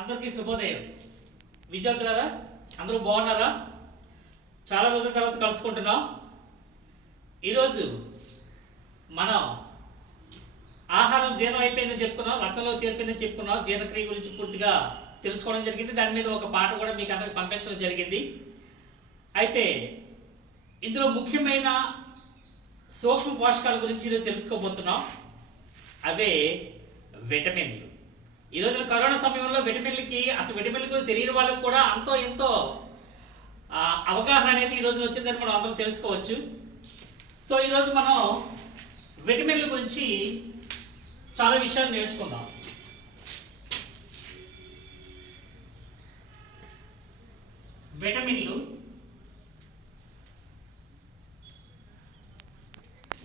అందరికీ శుభోదయం. విద్యార్థులారా అందరూ బాగున్నారా? చాలా రోజుల తర్వాత కలుసుకుంటున్నాం. ఈరోజు మనం ఆహారం జీర్ణం అయిపోయిందని చెప్పుకున్నాం, రక్తంలో చేరిపోయిందని చెప్పుకున్నాం. జీర్ణక్రియ గురించి పూర్తిగా తెలుసుకోవడం జరిగింది. దాని మీద ఒక పాట కూడా మీకు అందరికి పంపించడం జరిగింది. అయితే ఇందులో ముఖ్యమైన సూక్ష్మ పోషకాల గురించి ఈరోజు తెలుసుకోబోతున్నాం. అవే విటమిన్లు. ఈ రోజున కరోనా సమయంలో విటమిన్ల గురించి తెలియని వాళ్ళకి కూడా అంతో ఎంతో అవగాహన అనేది ఈ రోజున వచ్చిందని మనం అందరం తెలుసుకోవచ్చు. సో ఈరోజు మనం విటమిన్ల గురించి చాలా విషయాలు నేర్చుకుందాం. విటమిన్లు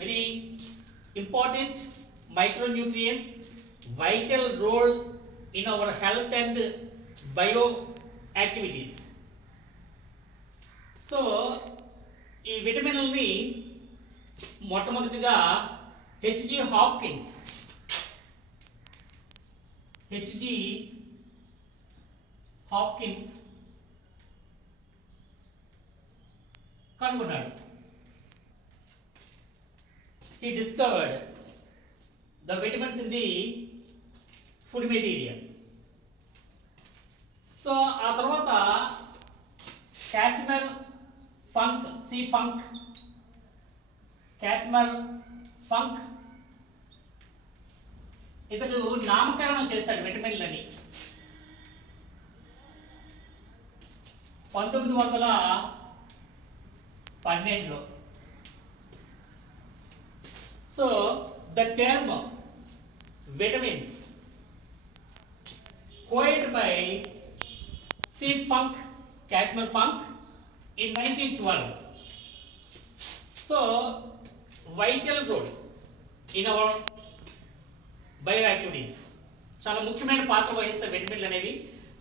very important micronutrients, vital role in our health and bio activities. So ఈ విటమిన్లని మొట్టమొదటిగా హెచ్జి హాప్కిన్స్ కనుగొన్నాడు. He discovered the vitamins in the food material. So ఆ తర్వాత కాసిమర్ ఫంక్ ఇతడు నామకరణం చేశాడు విటమిన్లని 1912లో. So the term vitamins coined by Casimir Funk in 1912. So vital role in our bioactivities. చాలా ముఖ్యమైన పాత్ర వహిస్తాయి విటమిన్లు అనేవి.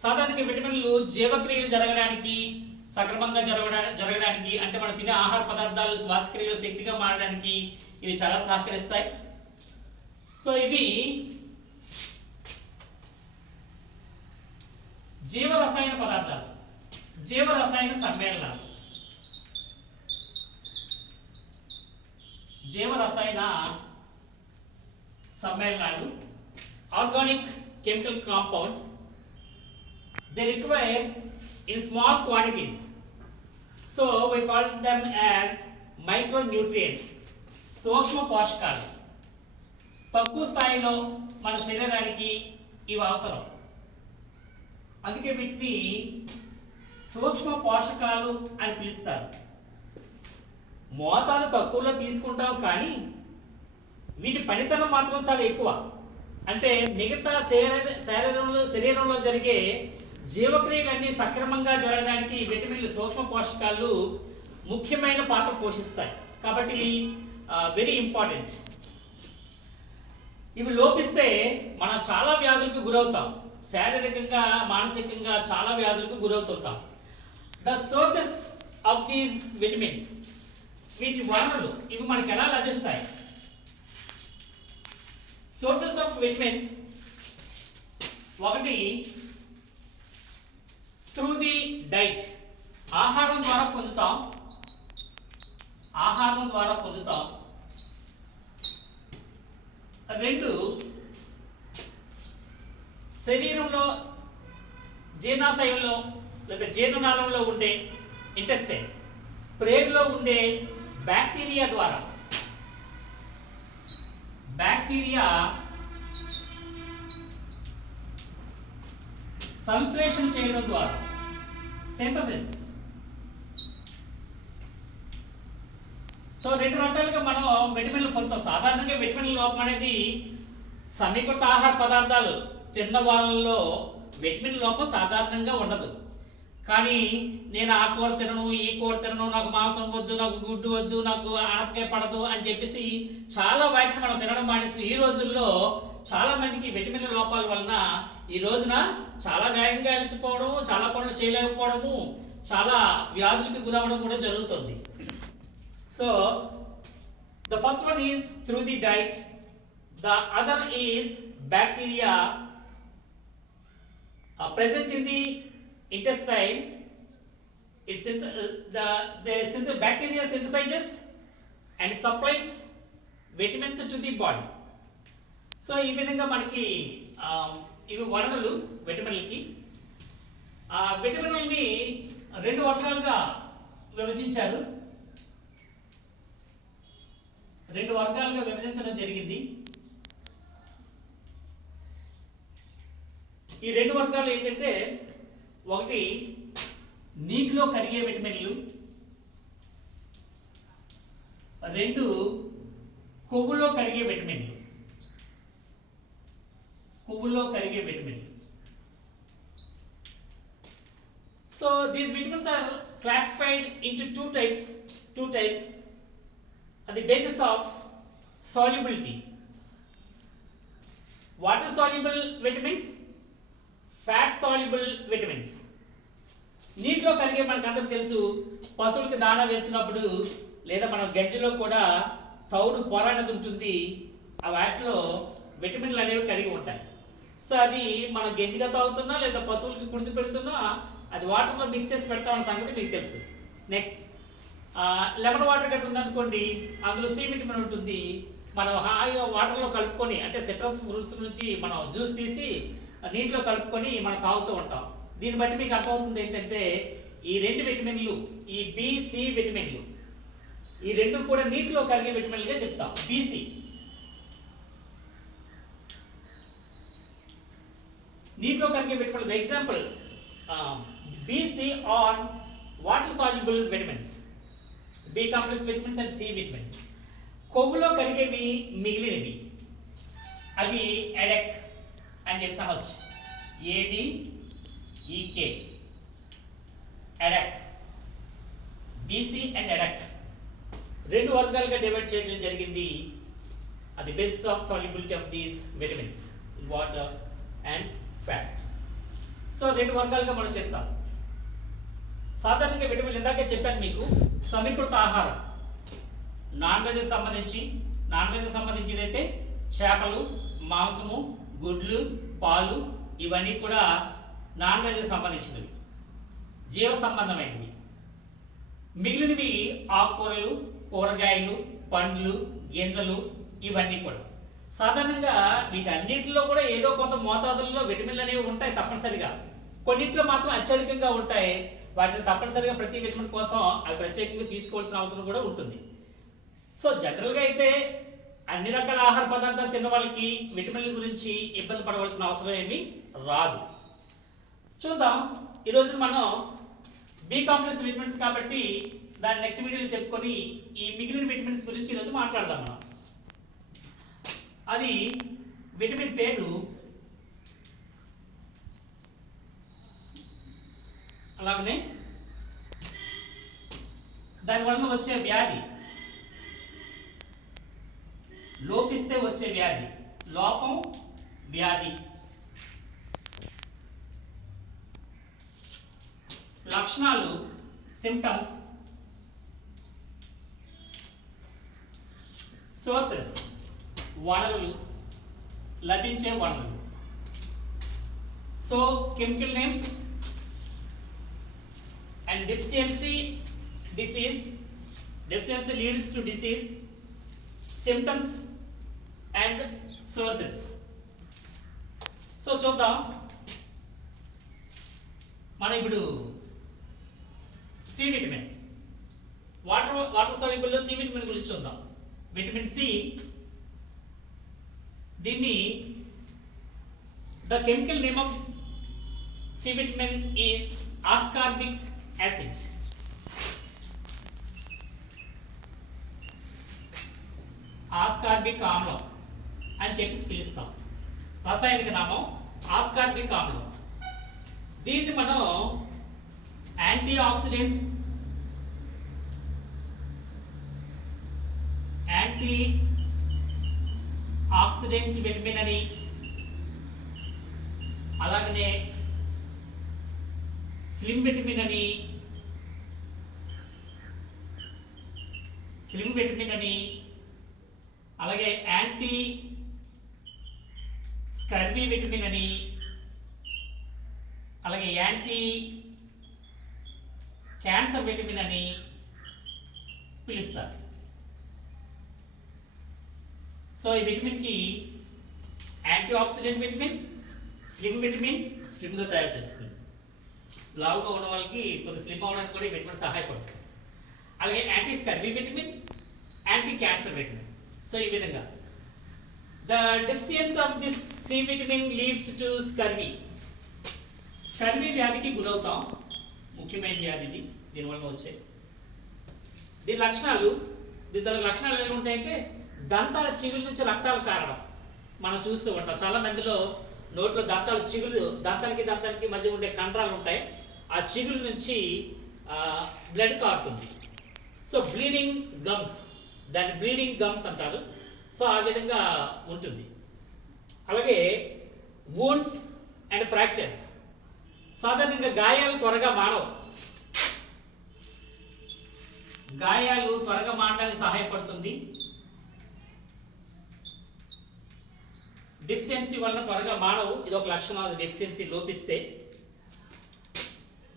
సాధారణంగా విటమిన్లు జీవక్రియలు జరగడానికి, సక్రమంగా జరగడానికి, అంటే మనం తినే ఆహార పదార్థాలు శ్వాసక్రియలు శక్తిగా మారడానికి ఇవి చాలా సహకరిస్తాయి. సో ఇవి జీవరసాయన పదార్థాలు, జీవరసాయన సమ్మేళనాలు organic chemical compounds. They require in small quantities, so we call them as micronutrients. సూక్ష్మ పోషకాలు తక్కువ స్థాయిలో మన శరీరానికి ఇవి అవసరం. అందుకే వీటిని సూక్ష్మ పోషకాలు అని పిలుస్తారు. మోతాదు తక్కువలో తీసుకుంటాం, కానీ వీటి పనితనం మాత్రం చాలా ఎక్కువ. అంటే మిగతా శరీరంలో జరిగే జీవక్రియలన్నీ సక్రమంగా జరగడానికి విటమిన్లు, సూక్ష్మ పోషకాలు ముఖ్యమైన పాత్ర పోషిస్తాయి. కాబట్టి వెరీ ఇంపార్టెంట్. ఇవి లోపిస్తే మనం చాలా వ్యాధులకు గురవుతాం. శారీరకంగా, మానసికంగా చాలా వ్యాధులకు గురవుతుంటాం. The sources of these vitamins, వీటి వనరులు ఇవి మనకి ఎలా లభిస్తాయి? సోర్సెస్ ఆఫ్ విటమిన్స్, ఒకటి త్రూ ది డైట్, ఆహారం ద్వారా పొందుతాం. రెండు, శరీరంలో జీర్ణాశయంలో లేదా జీర్ణనాళంలో ఉండే ఇంటెస్టైన్, ప్రేగులో ఉండే బ్యాక్టీరియా ద్వారా, బ్యాక్టీరియా సంశ్లేషణ చేయడం ద్వారా, సింథసిస్. సో రెండు రకాలుగా మనం విటమిన్లు పొందుతాం. సాధారణంగా విటమిన్ల లోపం అనేది సమీకృత ఆహార పదార్థాలు తిన్న వాళ్ళలో విటమిన్ లోపం సాధారణంగా ఉండదు. కానీ నేను ఆ కూర తినను, ఈ కూర తినను, నాకు మాంసం వద్దు, నాకు గుడ్డు వద్దు, నాకు ఆనపకాయ పడదు అని చెప్పేసి చాలా వాటిని మనం తినడం మానేసి ఈ రోజుల్లో చాలా మందికి విటమిన్ల లోపాల వలన ఈ రోజున చాలా వేగంగా అలసిపోవడం, చాలా పనులు చేయలేకపోవడము, చాలా వ్యాధులకు గురవడం కూడా జరుగుతుంది. So the first one is through the diet, The other is bacteria present in the intestine. The bacteria synthesizes and supplies vitamins to the body. So ఈ విధంగా మనకి ఇవి వనరులు విటమిన్లకి. ఆ విటమిన్లని రెండు వర్గాలుగా విభజించారు, రెండు వర్గాలుగా విభజించడం జరిగింది. ఈ రెండు వర్గాలు ఏంటంటే, ఒకటి నీటిలో కరిగే విటమిన్లు, రెండు కొవ్వులో కరిగే విటమిన్లు. కొవ్వులో కరిగే విటమిన్లు. So these vitamins are classified into two types on the basis of solubility. Water soluble vitamins, fat soluble vitamins. నీటిలో కరిగే మనకు అందరికి తెలుసు, పశువులకి దానా వేసినప్పుడు లేదా మనం గంజిలో కూడా తౌడు పొర అనేది ఉంటుంది, ఆ వాటిలో విటమిన్లు అనేవి కరిగి ఉంటాయి. సో అది మనం గంజిగా తాగుతున్నా లేదా పశువులకి కుడితి పెడుతున్నా అది వాటర్లో మిక్స్ చేసి పెడతామన్న సంగతి మీకు తెలుసు. నెక్స్ట్ లెమన్ వాటర్ గట్ట ఉందనుకోండి, అందులో సి విటమిన్ ఉంటుంది. మనం హాయిగా వాటర్లో కలుపుకొని, అంటే సిట్రస్ ఫ్రూట్స్ నుంచి మనం జ్యూస్ తీసి నీటిలో కలుపుకొని మనం తాగుతూ ఉంటాం. దీన్ని బట్టి మీకు అర్థమవుతుంది ఏంటంటే, ఈ రెండు విటమిన్లు, ఈ బిసి విటమిన్లు, ఈ రెండు కూడా నీటిలో కరిగే విటమిన్లుగా చెప్తాం. బిసి నీటిలో కరిగే విటమిన్లు. Example BC are water soluble vitamins, B complex vitamins and C vitamins. కొవ్వులో కరిగేవి మిగిలినవి, అవి ఎడెక్ అని చెప్పి అనవచ్చు. ADEK, ADEK. BC and ADEK రెండు వర్గాలుగా డివైడ్ చేయడం జరిగింది. అది basis of solubility of these vitamins, water and fat. So రెండు వర్గాలుగా మనం చెప్తాం. సాధారణంగా విటమిన్లు ఇందాకే చెప్పాను మీకు. సమీకృత ఆహారం నాన్ వెజ్ సంబంధించింది అయితే చేపలు, మాంసము, గుడ్లు, పాలు, ఇవన్నీ కూడా నాన్ వెజ్ సంబంధించినవి, జీవ సంబంధమైనవి. మిగిలినవి ఆకుకూరలు, కూరగాయలు, పండ్లు, గింజలు, ఇవన్నీ కూడా. సాధారణంగా వీటన్నిటిలో కూడా ఏదో కొంత మోతాదుల్లో విటమిన్లు అనేవి ఉంటాయి తప్పనిసరిగా. కొన్నిట్లో మాత్రం అత్యధికంగా ఉంటాయి. వాటిని తప్పనిసరిగా ప్రతి విటమిన్ కోసం అవి ప్రత్యేకంగా తీసుకోవాల్సిన అవసరం కూడా ఉంటుంది. సో జనరల్గా అయితే అన్ని రకాల ఆహార పదార్థాలు తిన్న వాళ్ళకి విటమిన్ల గురించి ఇబ్బంది పడవలసిన అవసరం ఏమీ రాదు. చూద్దాం. ఈరోజు మనం బి కాంప్లెక్స్ విటమిన్స్ కాబట్టి దాన్ని నెక్స్ట్ వీడియోలో చెప్పుకొని ఈ మిగిలిన విటమిన్స్ గురించి ఈరోజు మాట్లాడదాం మనం. అది విటమిన్ పేరు, అలాగనే దాని వలన వచ్చే వ్యాధి, లోపిస్తే వచ్చే వ్యాధి, లోపం, వ్యాధి, లక్షణాలు, సిమ్టమ్స్, సోర్సెస్, వనరులు, లభించే వనరులు. So chemical name and deficiency leads to disease, symptoms and sources. So చూద్దాం. మనం ఇప్పుడు C vitamin, water soluble C vitamin గురించి చూద్దాం. విటమిన్ సి, దీన్ని the chemical name of C vitamin is ascorbic acid. Ascorbic ఆమ్లం అని చెప్పి పిలుస్తాం. రసాయనిక నామం ఆస్కార్బిక్ ఆమ్లం. దీన్ని మనం యాంటీ ఆక్సిడెంట్ విటమిన్ అని, అలాగనే స్లిమ్ విటమిన్ అని, అలాగే యాంటీ స్కర్వీ విటమిన్ అని, అలాగే యాంటీ క్యాన్సర్ విటమిన్ అని పిలుస్తారు. సో ఈ విటమిన్కి antioxidant vitamin, slim vitamin, స్లిమ్గా తయారు చేస్తుంది. లావుగా ఉన్న వాళ్ళకి కొద్దిగా స్లిమ్ అవడానికి కూడా ఈ విటమిన్ సహాయపడుతుంది. అలాగే anti scurvy vitamin, anti cancer vitamin. So ఈ విధంగా the deficiency of this C vitamin leads to scurvy. Scurvy వ్యాధికి గురవుతాం. ముఖ్యమైన వ్యాధి ఇది, దీనివల్ల వచ్చే దీని లక్షణాలు ఎలా ఉంటాయంటే దంతాల చిగుల నుంచి రక్తాలు కారడం మనం చూస్తూ ఉంటాం. చాలా మందిలో నోట్లో దంతాల చిగులు, దంతానికి మధ్య ఉండే కండరాలు ఉంటాయి, ఆ చిగుల నుంచి బ్లడ్ కారుతుంది. సో బ్లీడింగ్ గమ్స్, దాన్ని బ్లీడింగ్ గమ్స్ అంటారు. సో ఆ విధంగా ఉంటుంది. అలాగే వూండ్స్ అండ్ ఫ్రాక్చర్స్, సాధారణంగా గాయాలు త్వరగా మానడానికి సహాయపడుతుంది. డెఫిషియన్సీ వల్ల త్వరగా మానవు, ఇది ఒక లక్షణం. అది డెఫిషియన్సీ లోపిస్తే.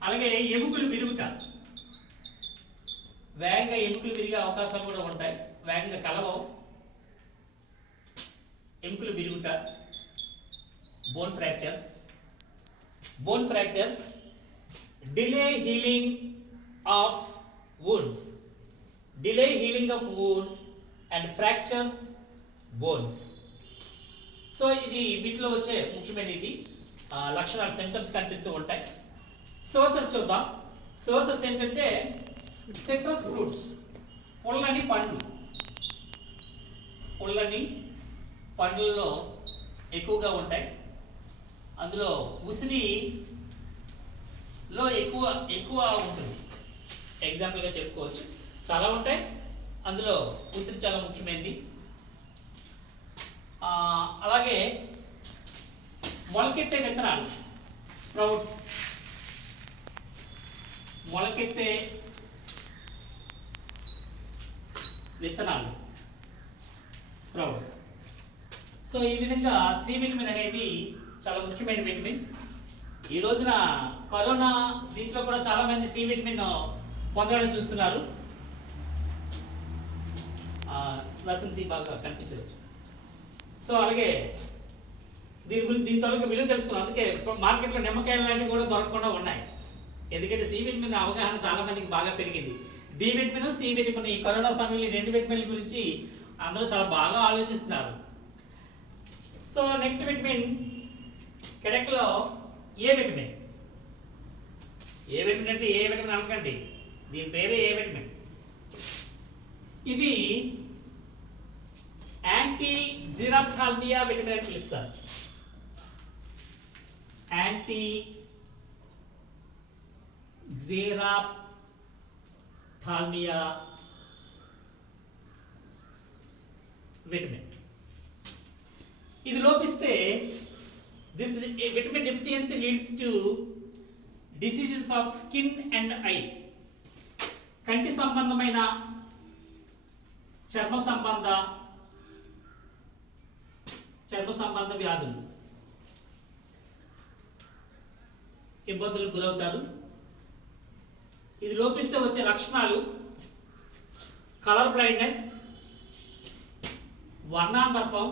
అలాగే ఎముకలు విరుగుట, వేగంగా ఎముకలు విరిగే అవకాశాలు కూడా ఉంటాయి, వేగంగా కలవవు. ఎముకలు విరుగుట, bone fractures, delay healing of wounds and fractures bones. So ఇది వీటిలో వచ్చే ముఖ్యమైన లక్షణాలు, సింటమ్స్ కనిపిస్తూ ఉంటాయి. సోర్సెస్ చూద్దాం. సోర్సెస్ ఏంటంటే సిట్రస్ ఫ్రూట్స్, పుల్లని పండ్లలో ఎక్కువగా ఉంటాయి. అందులో ఉసిరిలో ఎక్కువ ఉంటుంది. ఎగ్జాంపుల్గా చెప్పుకోవచ్చు, చాలా ఉంటాయి. అందులో ఉసిరి చాలా ముఖ్యమైనది. అలాగే మొలకెత్తే విత్తనాలు, స్ప్రౌట్స్, మొలకెత్తే విత్తనాలు, స్ప్రౌట్స్. సో ఈ విధంగా సి విటమిన్ అనేది చాలా ముఖ్యమైన విటమిన్. ఈ రోజున కరోనా దీంట్లో కూడా చాలా మంది సి విటమిన్ పొందడం చూస్తున్నారు. వసంతి బాగా కనిపించవచ్చు. సో అలాగే దీని తాలూకా విలువ తెలుసుకున్నాం. అందుకే మార్కెట్లో నిమ్మకాయలు లాంటివి కూడా దొరకకుండా ఉన్నాయి. ఎందుకంటే సి విటమిన్ అవగాహన చాలా మందికి బాగా పెరిగింది. డి విటమిన్, సి విటమిన్, ఈ కరోనా సమయంలో ఈ 2 విటమిన్ల గురించి అందరూ చాలా బాగా ఆలోచిస్తున్నారు. సో నెక్స్ట్ విటమిన్ కెడక్లో ఏ విటమిన్ అంటే ఏ విటమిన్ అనకండి, దీని పేరే ఏ విటమిన్. ఇది యాంటీ జిరాప్థాల్మియా విటమిన్ అని పిలుస్తారు. Anti xerophthalmia vitamin. ఇది లోపిస్తే this vitamin deficiency leads to diseases of skin and eye. కంటి సంబంధమైన, చర్మ సంబంధ వ్యాధులు, ఇబ్బందులకు గురవుతారు. ఇది లోపిస్తే వచ్చే లక్షణాలు కలర్ బ్లైండ్నెస్, వర్ణాంధత్వం,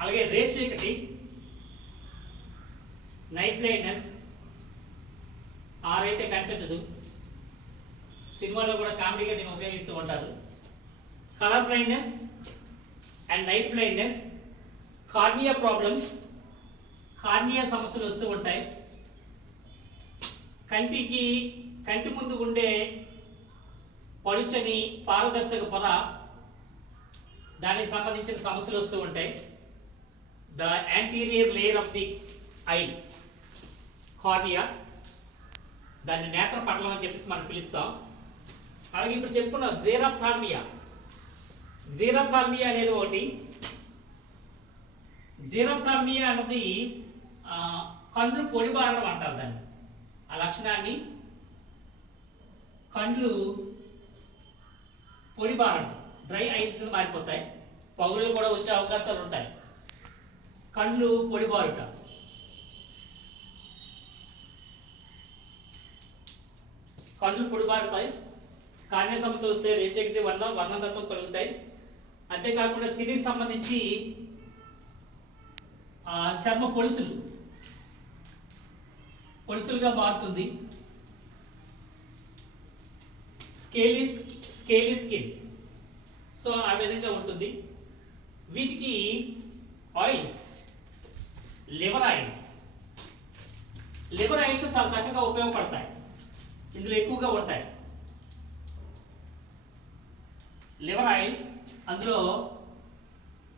అలాగే రేచీకటి, నైట్ బ్లైండ్నెస్, ఆరైతే కనిపించదు. సినిమాలో కూడా కామెడీగా దీన్ని ఉపయోగిస్తూ ఉంటారు. Colour blindness and night blindness, cornea problems, cornea సమస్యలు వస్తూ ఉంటాయి. కంటి ముందు ఉండే పలుచని పారదర్శక పొర, దానికి సంబంధించిన సమస్యలు వస్తూ ఉంటాయి. The anterior layer of the I, cornea, దాన్ని నేత్ర పటలం అని చెప్పేసి మనం పిలుస్తాం. అలాగే ఇప్పుడు చెప్పుకున్నాం జీరాప్థాల్మియా అనేది ఒకటి. జీరాప్థాల్మియా అనేది కండ్లు పొడిబారడం అంటారు దాన్ని. ఆ లక్షణాన్ని కండ్లు పొడిబారడం డ్రై ఐస్ కింద మారిపోతాయి, పగుళ్ళు కూడా వచ్చే అవకాశాలు ఉంటాయి. కళ్ళు పొడిబారుట, కళ్ళు పొడిబారుతాయి, కార్నియా సమస్య వస్తే రేచకటి వల్ల వర్ణదత్వం కలుగుతాయి. అంతేకాకుండా స్కిన్కి సంబంధించి చర్మ పొలుసులుగా మారుతుంది. స్కేలీ స్కిన్, సో ఆ విధంగా ఉంటుంది. వీటికి ఆయిల్స్, లివర్ ఆయిల్స్ చాలా చక్కగా ఉపయోగపడతాయి, ఇందులో ఎక్కువగా ఉంటాయి. లివర్ ఆయిల్స్ అందులో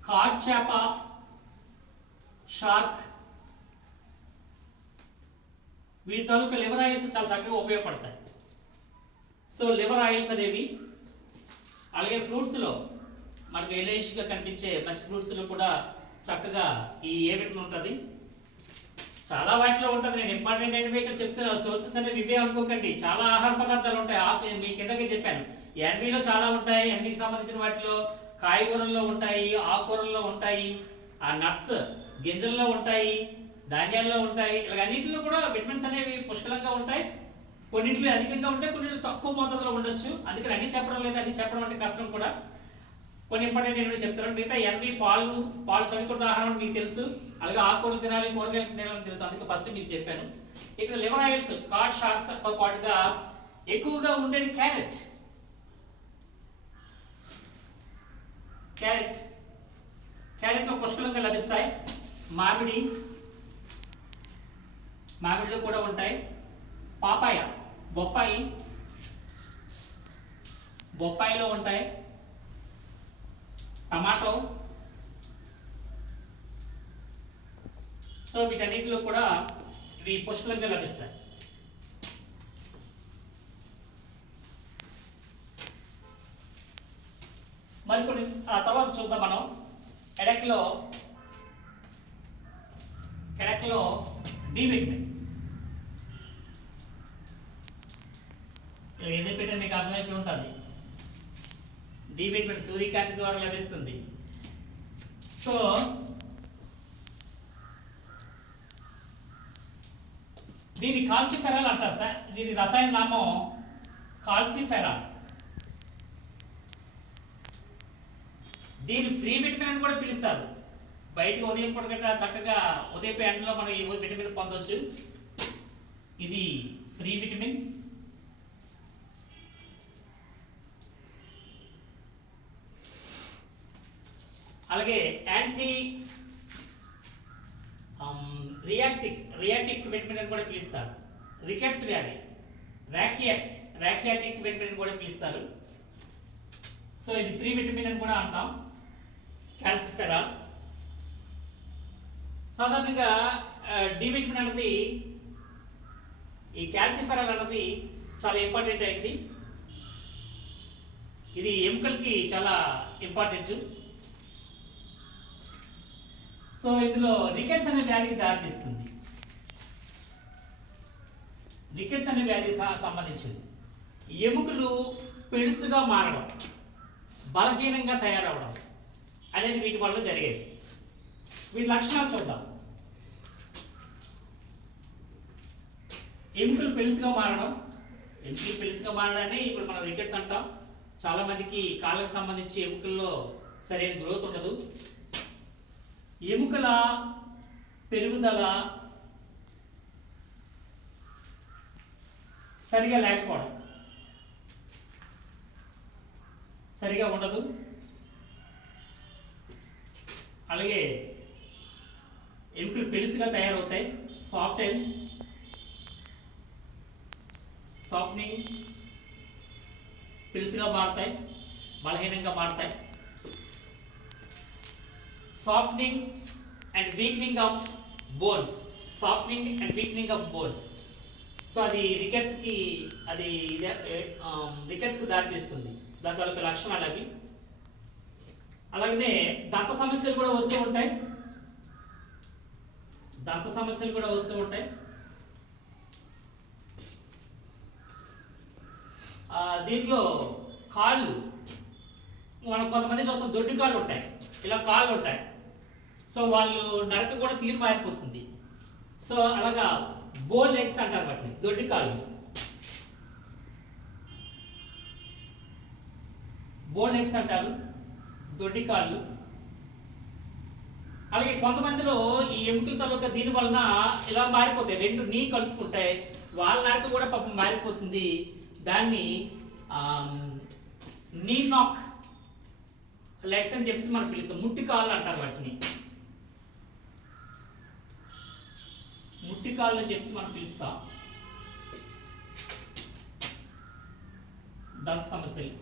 కాడ్ చేప, షార్క్, వీటి తాలూకా లివర్ ఆయిల్స్ చాలా చక్కగా ఉపయోగపడతాయి. సో లివర్ ఆయిల్స్ అనేవి, అలాగే ఫ్రూట్స్లో మనకు ఎలేష్గా కనిపించే మంచి ఫ్రూట్స్లో కూడా చక్కగా ఈ ఏ విటమిన్ ఉంటుంది, చాలా వాటిలో ఉంటుంది. నేను ఇంపార్టెంట్ అయినవి ఇక్కడ చెప్తున్నాను, సోర్సెస్ అనేవి ఇవే అనుకోకండి, చాలా ఆహార పదార్థాలు ఉంటాయి. మీ కిందకే చెప్పాను, ఎన్బీలో చాలా ఉంటాయి, ఎన్బీకి సంబంధించిన వాటిలో కాయగూరల్లో ఉంటాయి, ఆకుకూరల్లో ఉంటాయి, ఆ నట్స్ గింజల్లో ఉంటాయి, ధాన్యాల్లో ఉంటాయి. ఇలాగ అన్నింటిలో కూడా విటమిన్స్ అనేవి పుష్కలంగా ఉంటాయి. కొన్నింటిలో అధికంగా ఉంటాయి, కొన్నింటిలో తక్కువ మోతాదులో ఉండొచ్చు. అందుకని అన్ని చెప్పడం లేదు, అన్ని చెప్పడం అంటే కష్టం కూడా. కొన్ని ఇంపార్టెంట్ నేను చెప్తాను. మిగతా ఎన్బీ పాలు సమీకృత ఆహారం అని మీకు తెలుసు, అలాగే ఆకుకూరలు తినాలి, కూరగాయలు తినాలని తెలుసు, అందుకే ఫస్ట్ మీకు చెప్పాను. ఇక్కడ లివర్ ఆయిల్స్, కాడ్, షార్క్తో పాటుగా ఎక్కువగా ఉండేది క్యారెట్లో పుష్కలంగా లభిస్తాయి. మామిడిలో కూడా ఉంటాయి. పాపాయ, బొప్పాయిలో ఉంటాయి. టమాటో, సో వీటన్నిటిలో కూడా ఇవి పుష్కలంగా లభిస్తాయి. మరికొన్ని ఆ తర్వాత చూద్దాం మనం. కెడక్లో డి విటమిన్, ఏదో పెట్టిన మీకు అర్థమైపోయి ఉంటుంది. డి విటమిన్ సూర్యకాంతి ద్వారా లభిస్తుంది. సో దీన్ని కాల్సిఫెరాల్ అంటారు సార్, దీని రసాయన నామం కాల్సిఫెరాల్. దీన్ని ఫ్రీ విటమిన్ అని కూడా పిలుస్తారు. బయటకు ఉదయం పూట గట్రా చక్కగా ఉదయపు ఎండలో మనం ఈ విటమిన్ పొందవచ్చు. ఇది ఫ్రీ విటమిన్. అలాగే యాంటీ రియాక్టిక్ విటమిన్ అని కూడా పిలుస్తారు. రికెట్స్ వ్యాధి, రాకియాటిక్ విటమిన్ అని కూడా పిలుస్తారు. సో ఇది ఫ్రీ విటమిన్ అని కూడా అంటాం, కాల్సిఫెరాల్. సాధారణంగా డి విటమిన్ అన్నది, ఈ కాల్సిఫెరాల్ అన్నది చాలా ఇంపార్టెంట్ అయింది. ఇది ఎముకలకి చాలా ఇంపార్టెంట్. సో ఇందులో రికెట్స్ అనే వ్యాధికి దారితీస్తుంది. రికెట్స్ అనే వ్యాధికి సంబంధించింది. ఎముకలు పెళుసుగా మారడం, బలహీనంగా తయారవడం అనేది వీటి వల్ల జరిగేది. వీటి లక్షణాలు చూద్దాం. ఎముకలు పెళుసుగా మారడాన్ని ఇప్పుడు మనం రికెట్స్ అంటాం. చాలా మందికి కాళ్ళకు సంబంధించి ఎముకల్లో సరైన గ్రోత్ ఉండదు. ఎముకల పెరుగుదల సరిగా లేకపోవడం, సరిగా ఉండదు. అలాగే ఎముకలు పెలుసుగా తయారవుతాయి, సాఫ్ట్నింగ్, పెలుసుగా మారుతాయి, బలహీనంగా మారుతాయి. Softening and weakening of bones, so అది రికెట్స్కి దారితీస్తుంది. దాని తాలూకు లక్షణాలు అవి. అలాగనే దంత సమస్యలు కూడా వస్తూ ఉంటాయి. దీంట్లో కాళ్ళు మనం కొంతమంది చూస్తాం దొడ్డి కాళ్ళు ఉంటాయి, ఇలా కాళ్ళు ఉంటాయి. సో వాళ్ళు నడక కూడా తీరు మారిపోతుంది. సో అలాగా బో లెగ్స్ అంటారు వాటిని, దొడ్డి కాళ్ళు. బో లెగ్స్ అంటారు, దొడ్డి కాళ్ళు. అలాగే కొంతమందిలో ఈ ఎముకల తాలూకా దీని వలన ఇలా మారిపోతాయి, రెండు నీ కలుసుకుంటాయి, వాళ్ళ నడక కూడా పాపం మారిపోతుంది. దాన్ని నీ నాక్ లెగ్స్ అని చెప్పేసి మనం పిలుస్తాం. ముట్టి కాళ్ళు అంటారు వాటిని, ముట్టి కాళ్ళు అని చెప్పేసి మనం పిలుస్తాం. దంత సమస్యలు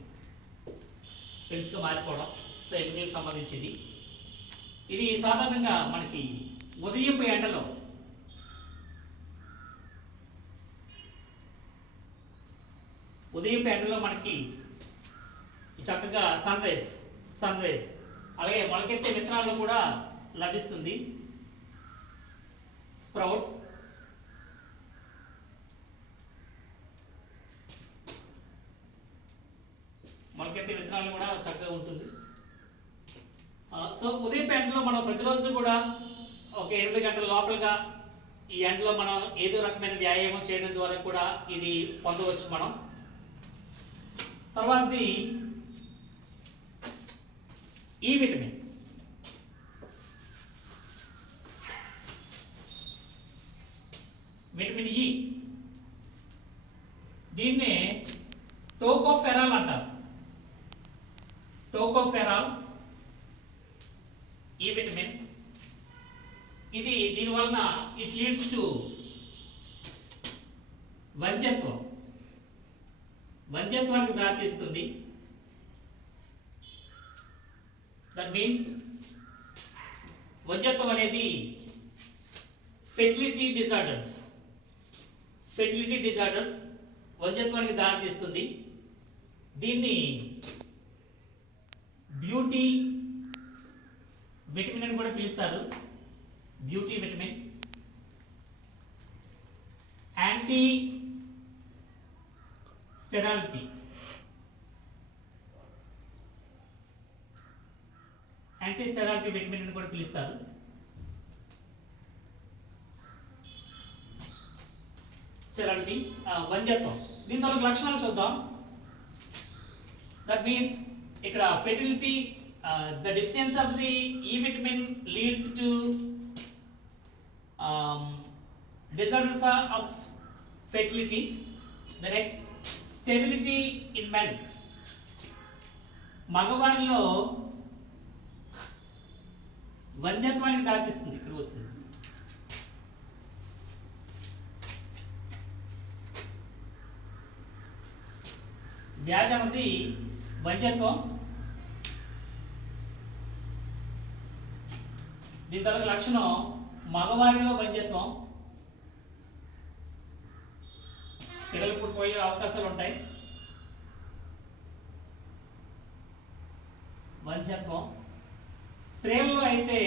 పెలుసుగా మారిపోవడం, సో ఎముకలకు సంబంధించింది. ఇది సాధారణంగా మనకి ఉదయపు ఎండలో మనకి చక్కగా సన్ రైజ్ అలాగే మొలకెత్తే విత్తనాలు కూడా లభిస్తుంది. స్ప్రౌట్స్, మొలకెత్తే విత్తనాలు కూడా చక్కగా ఉంటుంది. సో ఉదయపు ఎండలో మనం ప్రతిరోజు కూడా ఒక 8 గంటల లోపలగా ఈ ఎండలో మనం ఏదో రకమైన వ్యాయామం చేయడం ద్వారా కూడా ఇది పొందవచ్చు మనం. తర్వాతది ఈ విటమిన్. విటమిన్ ఈ, దీన్నే టోకోఫెరాల్ అంటారు. టోకోఫెరాల్ ఈ విటమిన్, ఇది దీని వలన ఇట్ లీడ్స్ టు వంధ్యత్వానికి దారితీస్తుంది. దట్ మీన్స్ వంధ్యత్వం అనేది ఫెర్టిలిటీ డిజార్డర్స్ వంధ్యత్వానికి దారితీస్తుంది. దీన్ని బ్యూటీ విటమిన్ అని కూడా పిలుస్తారు. బ్యూటీ విటమిన్, యాంటీ స్టెరాలిటీ విటమిన్ అని కూడా పిలుస్తారు. స్టెరాలిటీ, వంధ్యత్వం. దీని తర్వాత లక్షణాలు చూద్దాం. దట్ మీన్స్ ఇక్కడ fertility, the deficiency of the E vitamin leads to disorders of fertility. The next, sterility in men. మగవారిలో వంధ్యత్వానికి దారితీస్తుంది. ఇక్కడ వస్తుంది. వ్యాధి అన్నది వంధ్యత్వం. దీని తర్వాత లక్షణం మగవారిలో వంధ్యత్వం, పిల్లలు పుట్టిపోయే అవకాశాలు ఉంటాయి. వంధ్యత్వం. స్త్రీలలో అయితే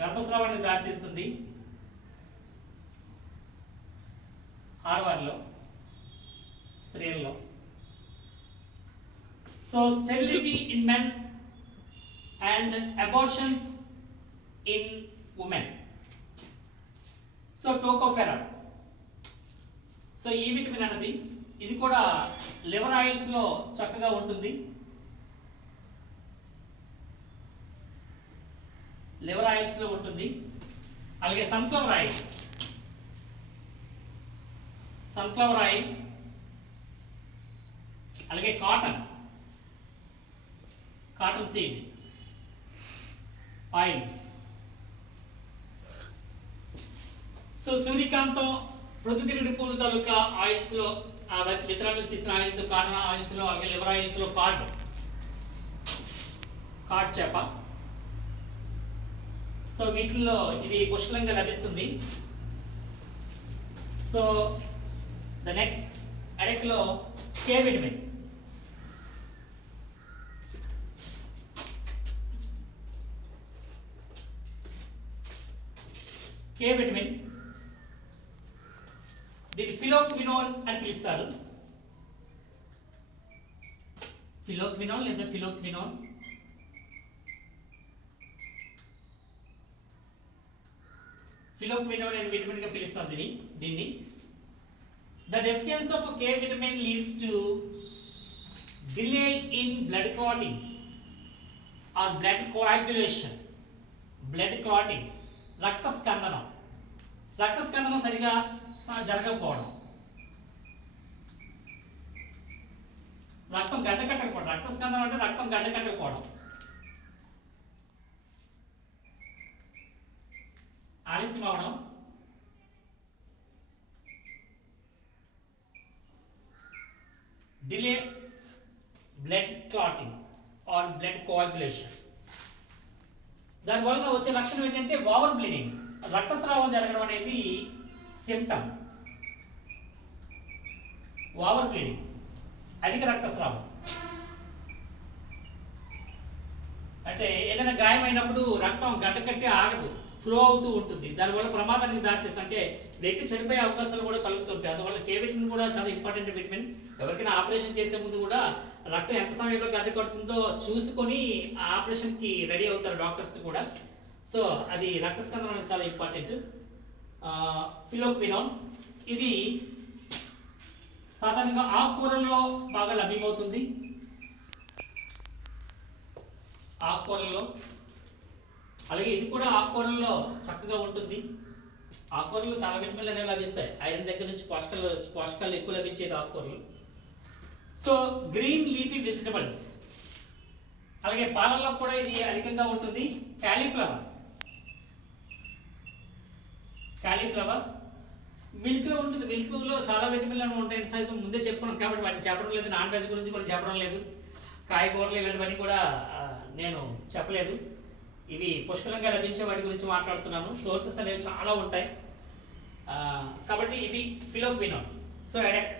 గర్భస్రావానికి దారితీస్తుంది. ఆడవారిలో, స్త్రీలలో. So sterility in men and abortions in women. So tocopherol. So ఈ విటమిన్ అనేది ఇది కూడా లివర్ ఆయిల్స్ లో చక్కగా ఉంటుంది. అలాగే సన్ఫ్లవర్ ఆయిల్, అలాగే కాటన్ సీడ్ ఆయిల్స్. సో సూర్యకాంతం, ప్రొద్దుతిరుగుడు పూల తాలూకా ఆయిల్స్ లో, విత్తనాలు తీసిన ఆయిల్స్, కాటన్ ఆయిల్స్ లో, అలాగే లివర్ ఆయిల్స్ లో కాడ్ చేప. సో వీటిల్లో ఇది పుష్కలంగా లభిస్తుంది. సో ద నెక్స్ట్ అడెక్లో కే విటమిన్. కే విటమిన్, దీన్ని ఫిలోక్వినోన్ అని పిలుస్తారు. ఫిలోక్వినాన్ లేదా ఫిలోక్వినాన్. ఫిలోక్వినాన్ అనే విటమిన్ గా పిలుస్తాం దీన్ని. The deficiency of K vitamin leads to delay in blood clotting or blood coagulation. Blood clotting, రక్తస్కందనం సరిగా జరగకపోవడం, రక్తం గడ్డకట్టకపోవడం. రక్తస్కందనం అంటే రక్తం గడ్డకట్టకపోవడం, ఆలస్యం అవడం, delay blood clotting or blood coagulation. దానివల్ల వచ్చే లక్షణం ఏంటంటే ఓవర్ బ్లీడింగ్, రక్తస్రావం జరగడం అనేది సిమ్టమ్. ఓవర్ బ్లీడింగ్, అధిక రక్తస్రావం అంటే ఏదైనా గాయమైనప్పుడు రక్తం గడ్డకట్టి ఆగదు, ఫ్లో అవుతూ ఉంటుంది. దానివల్ల ప్రమాదానికి దారితీస్తుంది, అంటే వ్యక్తి చనిపోయే అవకాశాలు కూడా కలుగుతుంటాయి. అందువల్ల కే విటమిన్ కూడా చాలా ఇంపార్టెంట్ విటమిన్. ఎవరికైనా ఆపరేషన్ చేసే ముందు కూడా రక్తం ఎంత సమయంలో గడ్డ కడుతుందో చూసుకొని ఆ ఆపరేషన్కి రెడీ అవుతారు డాక్టర్స్ కూడా. సో అది రక్తస్కందనం అనేది చాలా ఇంపార్టెంట్. ఫిలోక్వినాన్ ఇది సాధారణంగా ఆకుకూరల్లో బాగా లభ్యమవుతుంది. ఆకుకూరల్లో, అలాగే ఇది కూడా ఆకుకూరల్లో చక్కగా ఉంటుంది. ఆకుకూరలు చాలా విటమిన్లు అనేవి లభిస్తాయి. ఐరన్ దగ్గర నుంచి పోషకాలు ఎక్కువ లభించేది ఆకుకూరలు. సో గ్రీన్ లీఫీ వెజిటబుల్స్, అలాగే పాలల్లో కూడా ఇది అధికంగా ఉంటుంది. కాలీఫ్లవర్ మిల్క్ ఉంటుంది. మిల్క్లో చాలా విటమిన్లు ఉంటాయి. సైతం ముందే చెప్పుకున్నాం కాబట్టి వాటిని చెప్పడం లేదు. నాన్ వెజ్ గురించి కూడా చెప్పడం లేదు. కాయగూరలు ఇలాంటివన్నీ కూడా నేను చెప్పలేదు. ఇవి పుష్కలంగా లభించే వాటి గురించి మాట్లాడుతున్నాను. సోర్సెస్ అనేవి చాలా ఉంటాయి కాబట్టి ఇవి ఫిలోక్వినాన్. సో ఎడెక్,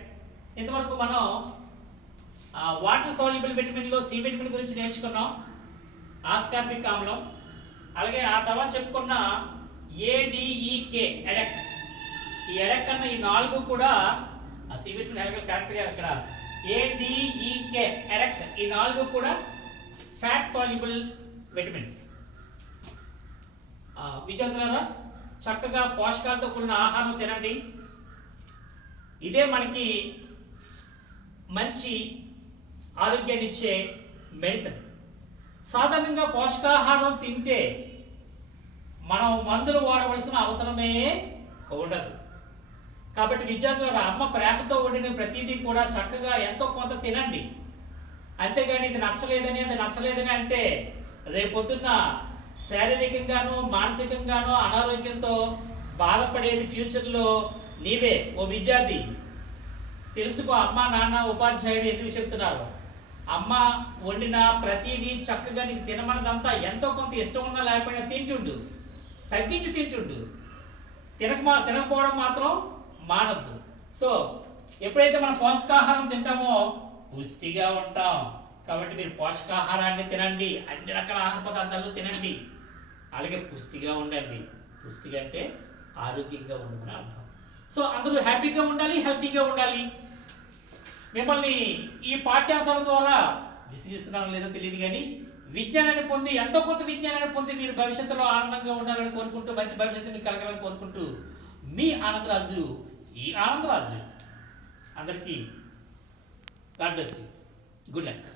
ఇంతవరకు మనం వాటర్ సాల్యుబుల్ విటమిన్లో సి విటమిన్ గురించి నేర్చుకున్నాం, ఆస్కార్బిక్ ఆమ్లం. అలాగే ఆ తర్వాత చెప్పుకున్న ఏడిఈకే ఎడెక్. ఈ ఎడెక్ అన్న ఈ 4 కూడా సి విటమిన్ కరెక్ట్గా ఇక్కడ ఏడిఈకే ఎడెక్, ఈ 4 కూడా ఫ్యాట్ సాల్యుబుల్ విటమిన్స్. విద్యార్థులారా, చక్కగా పోషకాలతో కూడిన ఆహారం తినండి. ఇదే మనకి మంచి ఆరోగ్యాన్ని ఇచ్చే మెడిసిన్. సాధారణంగా పోషకాహారం తింటే మనం మందులు వాడవలసిన అవసరమే ఉండదు. కాబట్టి విద్యార్థులారా, అమ్మ ప్రేమతో వండిన ప్రతిదీ కూడా చక్కగా ఎంతో కొంత తినండి. అంతేగాని ఇది నచ్చలేదని అంటే రేపొద్దున్న శారీరకంగాను మానసికంగాను అనారోగ్యంతో బాధపడేది ఫ్యూచర్లో నీవే. ఓ విద్యార్థి, తెలుసుకో, అమ్మ నాన్న ఉపాధ్యాయుడు ఎందుకు చెప్తున్నారు. అమ్మ వండిన ప్రతిదీ చక్కగా నీకు తినమన్నదంతా ఎంతో కొంత ఇష్టం ఉన్నా లేకపోయినా తింటుండు, తగ్గించి తింటుండు. తినకపోవడం మాత్రం మానద్దు. సో ఎప్పుడైతే మనం పౌష్టికాహారం తింటామో పుష్టిగా ఉంటాం. కాబట్టి మీరు పోషకాహారాన్ని తినండి, అన్ని రకాల ఆహార పదార్థాలు తినండి, అలాగే పుష్టిగా ఉండండి. పుష్టిగా అంటే ఆరోగ్యంగా ఉండమని అర్థం. సో అందరూ హ్యాపీగా ఉండాలి, హెల్తీగా ఉండాలి. మిమ్మల్ని ఈ పాఠ్యాంశాల ద్వారా విసిగిస్తున్నానో లేదో తెలియదు కానీ విజ్ఞానాన్ని పొంది, ఎంతో కొంత విజ్ఞానాన్ని పొంది మీరు భవిష్యత్తులో ఆనందంగా ఉండాలని కోరుకుంటూ, మంచి భవిష్యత్తు మీకు కలగాలని కోరుకుంటూ, మీ ఆనందరాజు, ఈ ఆనందరాజు. అందరికీ God bless you. Good luck.